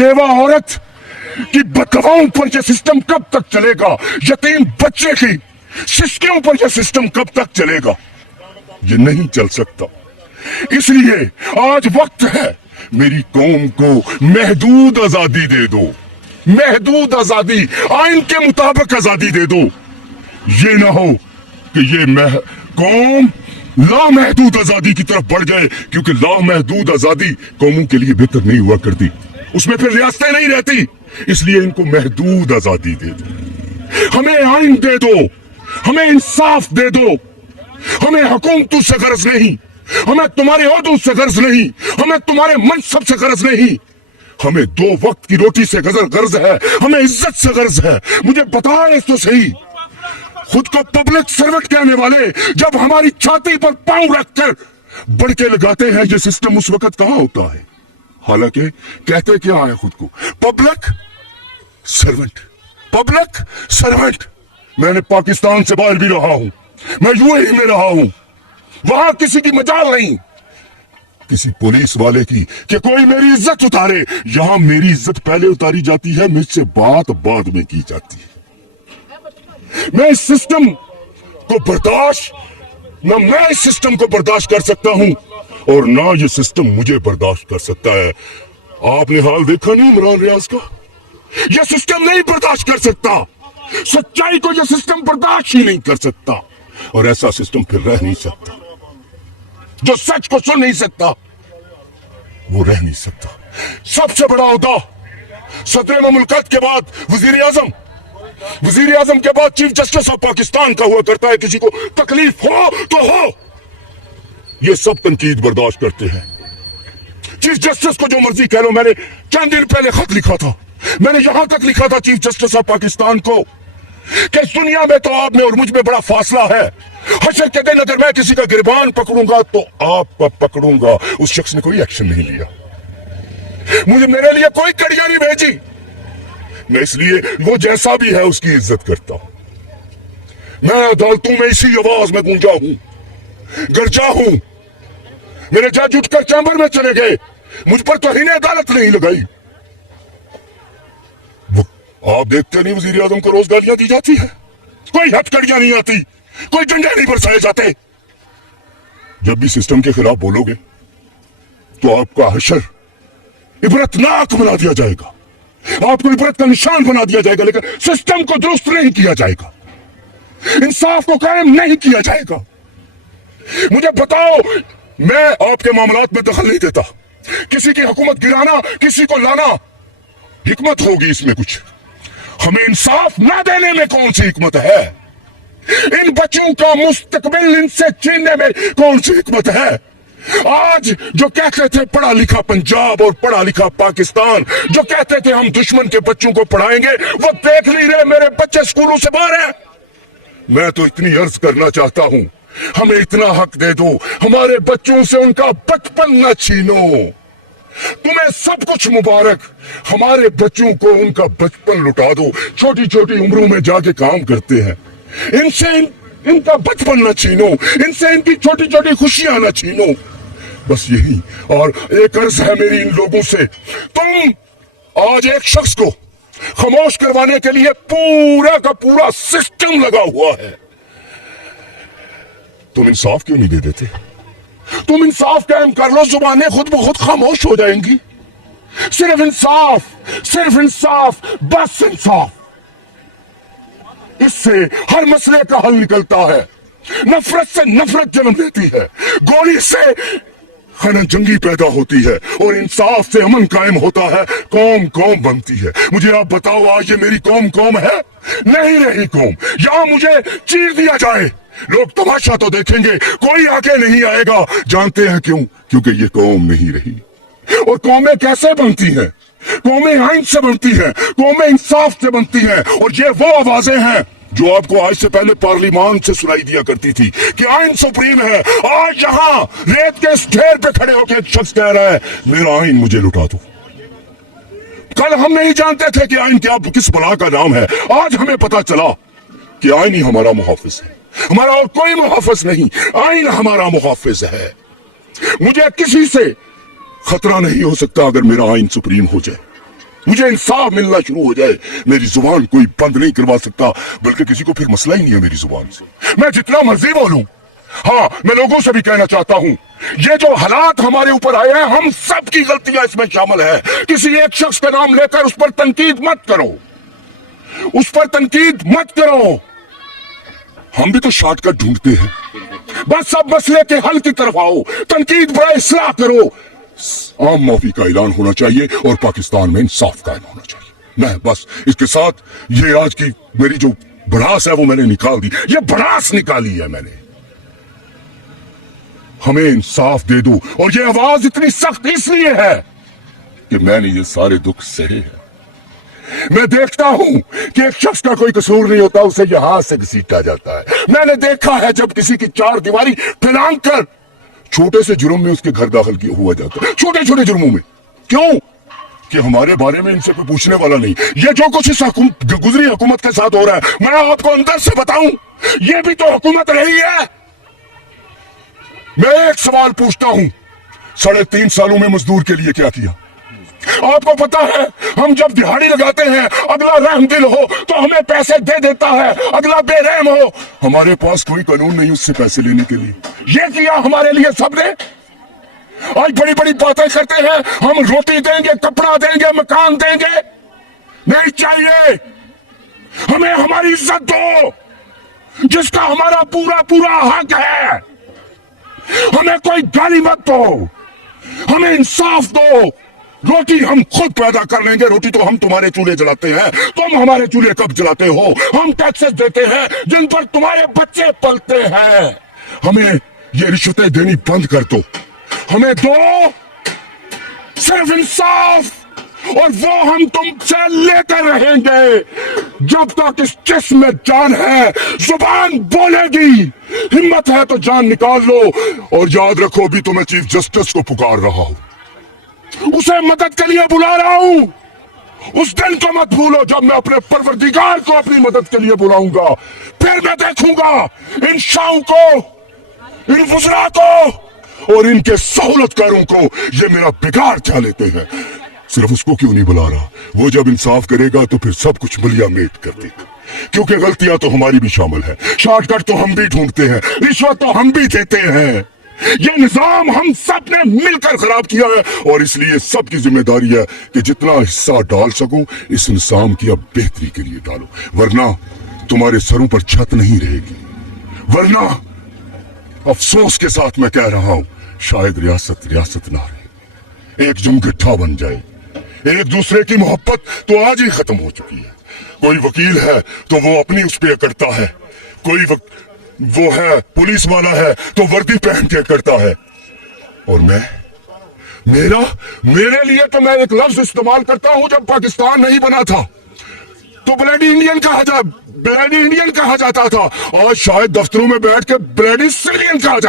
बेवा औरत की बददुआओं पर यह सिस्टम कब तक चलेगा? यतीम बच्चे की सिस्कियों पर यह सिस्टम कब तक चलेगा? ये नहीं चल सकता। इसलिए आज वक्त है मेरी कौम को महदूद आजादी दे दो, महदूद आजादी, आइन के मुताबिक आजादी दे दो। ये ना हो कि ये कौम लामहदूद आजादी की तरफ बढ़ जाए, क्योंकि लामहदूद आजादी कौमों के लिए बेहतर नहीं हुआ करती, उसमें फिर रियासतें नहीं रहती। इसलिए इनको महदूद आजादी दे दो, हमें आइन दे दो, हमें इंसाफ दे दो। हमें हुकूमतों से गर्ज नहीं, हमें तुम्हारे ओहदों से गर्ज नहीं, हमें तुम्हारे मनसब से गर्ज नहीं। हमें 2 वक्त की रोटी से गर्ज है, हमें इज्जत से गर्ज है। मुझे बताए तो सही, खुद को पब्लिक सर्वेंट कहने वाले जब हमारी छाती पर पांव रखकर बड़के लगाते हैं, ये सिस्टम उस वक्त कहां होता है? हालांकि कहते क्या है खुद को? Public servant, public servant. मैंने पाकिस्तान से बाहर भी रहा हूं, मैं यूएई में रहा हूं, वहां किसी की मजाल नहीं, किसी पुलिस वाले की कि कोई मेरी इज्जत उतारे। यहां मेरी इज्जत पहले उतारी जाती है, मुझसे बात बाद में की जाती है। मैं इस सिस्टम को बर्दाश्त, ना मैं इस सिस्टम को बर्दाश्त कर सकता हूं और ना ये सिस्टम मुझे बर्दाश्त कर सकता है। आपने हाल देखा नहीं इमरान रियाज का? यह सिस्टम नहीं बर्दाश्त कर सकता, सच्चाई को यह सिस्टम बर्दाश्त ही नहीं कर सकता, और ऐसा सिस्टम फिर रह नहीं सकता। जो सच को सुन नहीं सकता वो रह नहीं सकता। सबसे बड़ा ओहदा सदर मुल्कत के बाद वजीर आजम, वजीर आजम के बाद चीफ जस्टिस ऑफ पाकिस्तान का हुआ करता है। किसी को तकलीफ हो तो हो, ये सब तनकीद बर्दाश्त करते हैं। चीफ जस्टिस को जो मर्जी कह लो। मैंने चंद दिन पहले खत लिखा था, मैंने यहां तक लिखा था चीफ जस्टिस ऑफ पाकिस्तान को कि इस दुनिया में तो आप में और मुझ में बड़ा फासला है। हशर के दिन अगर मैं किसी का गिरबान पकड़ूंगा तो आपका पकड़ूंगा। उस शख्स ने कोई एक्शन नहीं लिया, मुझे मेरे लिए कोई कड़ियां नहीं भेजी। मैं इसलिए वो जैसा भी है उसकी इज्जत करता हूं। मैं अदालतों में इसी आवाज में गूंजा हूं, गरजा हूं। मेरे जज उठकर चैम्बर में चले गए, मुझ पर तौहीन अदालत नहीं लगाई। आप देखते नहीं वजीर आजम को रोज गालियां दी जाती है, कोई हथकड़ियां नहीं आती, कोई डंडे नहीं बरसाए जाते। जब भी सिस्टम के खिलाफ बोलोगे तो आपका हशर इबरतनाक बना दिया जाएगा, आपको इबरत का निशान बना दिया जाएगा, लेकिन सिस्टम को दुरुस्त नहीं किया जाएगा, इंसाफ को कायम नहीं किया जाएगा। मुझे बताओ, मैं आपके मामलात में दखल नहीं देता। किसी की हुकूमत गिराना, किसी को लाना, हिकमत होगी इसमें कुछ। हमें इंसाफ ना देने में कौन सी हिकमत है? इन बच्चों का मुस्तकबिल इनसे छीनने में कौन सी हिकमत है? आज जो कहते थे पढ़ा लिखा पंजाब और पढ़ा लिखा पाकिस्तान, जो कहते थे हम दुश्मन के बच्चों को पढ़ाएंगे, वो देख नहीं रहे मेरे बच्चे स्कूलों से बाहर हैं। मैं तो इतनी अर्ज करना चाहता हूं, हमें इतना हक दे दो, हमारे बच्चों से उनका बचपन न छीनो। तुम्हें सब कुछ मुबारक, हमारे बच्चों को उनका बचपन लुटा दो। छोटी छोटी उम्रों में जाके काम करते हैं, इनसे इनका बचपन न छीनो, इनसे इनकी छोटी छोटी खुशियां न छीनो। बस यही। और एक अर्ज है मेरी इन लोगों से, तुम आज एक शख्स को खामोश करवाने के लिए पूरा का पूरा सिस्टम लगा हुआ है, तुम इंसाफ क्यों नहीं दे देते? तुम इंसाफ कायम कर लो, जुबानें खुद ब खुद खामोश हो जाएंगी। सिर्फ इंसाफ, सिर्फ इंसाफ, बस इंसाफ, इससे हर मसले का हल निकलता है। नफरत से नफरत जन्म लेती है, गोली से खाना जंगी पैदा होती है, और इंसाफ से अमन कायम होता है, कौम कौम बनती है। मुझे आप बताओ, आज ये मेरी कौम कौम है? नहीं रही कौम। यहां मुझे चीर दिया जाए, लोग तमाशा तो देखेंगे, कोई आके नहीं आएगा। जानते हैं क्यों? क्योंकि ये कौम नहीं रही। और कौमें कैसे बनती हैं? कौमें आइन से बनती हैं, कौमें इंसाफ से बनती हैं। और ये वो आवाजें हैं जो आपको आज से पहले पार्लियामान से सुनाई दिया करती थी कि आइन सुप्रीम है। आज यहां रेत के इस ढेर पे खड़े होकर एक शख्स कह रहा है मेरा आइन मुझे लुटा दो। कल हम नहीं जानते थे कि आइन क्या, किस बला का नाम है। आज हमें पता चला कि आइन ही हमारा मुहाफिज है, हमारा और कोई मुहाफिज नहीं, आइन हमारा मुहाफिज है। मुझे किसी से खतरा नहीं हो सकता अगर मेरा आइन सुप्रीम हो जाए। मुझे इंसाफ मिलना शुरू हो जाए, मेरी जुबान कोई बंद नहीं करवा सकता, बल्कि किसी को फिर मसला ही नहीं है मेरी जुबान से। मैं जितना मर्जी बोलूं। हाँ, मैं लोगों से भी कहना चाहता हूं, ये जो हालात हमारे ऊपर आए हैं, हम सब की गलतियां इसमें शामिल है। किसी एक शख्स का नाम लेकर उस पर तनकीद मत करो, उस पर तनकीद मत करो। हम भी तो शॉर्टकट ढूंढते हैं। बस सब मसले के हल की तरफ आओ, तनकीद बड़ा इस्लाह करो। आम माफी का ऐलान होना चाहिए और पाकिस्तान में इंसाफ कायम होना चाहिए। मैं बस इसके साथ ये आज की मेरी जो भड़ास है वो मैंने निकाल दी, ये भड़ास निकाली है मैंने। हमें इंसाफ दे दो। और ये आवाज इतनी सख्त इसलिए है कि मैंने ये सारे दुख सहे हैं। मैं देखता हूं कि एक शख्स का कोई कसूर नहीं होता, उसे यहां से घसीटा जाता है। मैंने देखा है जब किसी की चार दीवारी फैलाकर छोटे से जुर्म में उसके घर दाखिल किया हुआ जाता है, छोटे छोटे जुर्मों में। क्यों? कि हमारे बारे में इनसे कोई पूछने वाला नहीं। ये जो कुछ इस गुजरी हुकूमत के साथ हो रहा है, मैं आपको अंदर से बताऊं, ये भी तो हुकूमत रही है। मैं एक सवाल पूछता हूं, 3.5 सालों में मजदूर के लिए क्या किया? आपको पता है, हम जब दिहाड़ी लगाते हैं, अगला रहमदिल हो तो हमें पैसे दे देता है, अगला बेरहम हो हमारे पास कोई कानून नहीं उससे पैसे लेने के लिए। ये किया हमारे लिए सबने। आज बड़ी बड़ी बातें करते हैं, हम रोटी देंगे, कपड़ा देंगे, मकान देंगे। नहीं चाहिए, हमें हमारी इज्जत दो, जिसका हमारा पूरा पूरा हक है। हमें कोई गाली मत दो, हमें इंसाफ दो। रोटी हम खुद पैदा कर लेंगे। रोटी तो हम तुम्हारे चूल्हे जलाते हैं, तुम हमारे चूल्हे कब जलाते हो? हम टैक्सेस देते हैं जिन पर तुम्हारे बच्चे पलते हैं। हमें ये रिश्वतें देनी बंद कर दो, हमें दो सिर्फ इंसाफ, और वो हम तुमसे लेकर रहेंगे जब तक इस जिस्म में जान है, जुबान बोलेगी। हिम्मत है तो जान निकाल लो। और याद रखो, भी तो मैं चीफ जस्टिस को पुकार रहा हूं, उसे मदद के लिए बुला रहा हूं। उस दिन को मत भूलो जब मैं अपने परवरदिगार को अपनी मदद के लिए बुलाऊंगा। फिर मैं देखूंगा इन शाहों को, इन वज़रा को और इनके सहूलतकारों को ये मेरा बिगाड़ क्या लेते हैं। सिर्फ उसको क्यों नहीं बुला रहा? वो जब इंसाफ करेगा तो फिर सब कुछ मिलिया मेट कर देगा, क्योंकि गलतियां तो हमारी भी शामिल है। शॉर्टकट तो हम भी ढूंढते हैं, रिश्वत तो हम भी देते हैं। ये निजाम हम सब ने मिलकर खराब किया है, और इसलिए सबकी जिम्मेदारी है कि जितना हिस्सा डाल सको इस निजाम की अब बेहतरी के लिए डालो, वरना तुम्हारे सरों पर छत नहीं रहेगी। वरना अफसोस के साथ मैं कह रहा हूं, शायद रियासत रियासत ना रहे, एक जुमगट्ठा बन जाए। एक दूसरे की मोहब्बत तो आज ही खत्म हो चुकी है। कोई वकील है तो वो अपनी उस पे करता है, कोई वो है पुलिस वाला है तो वर्दी पहन के करता है। और मेरे लिए तो मैं एक लफ्ज इस्तेमाल करता हूं, जब पाकिस्तान नहीं बना था तो ब्लडी इंडियन कहा जाता था, और शायद दफ्तरों में बैठ के ब्लडी सिविलियन कहा जाता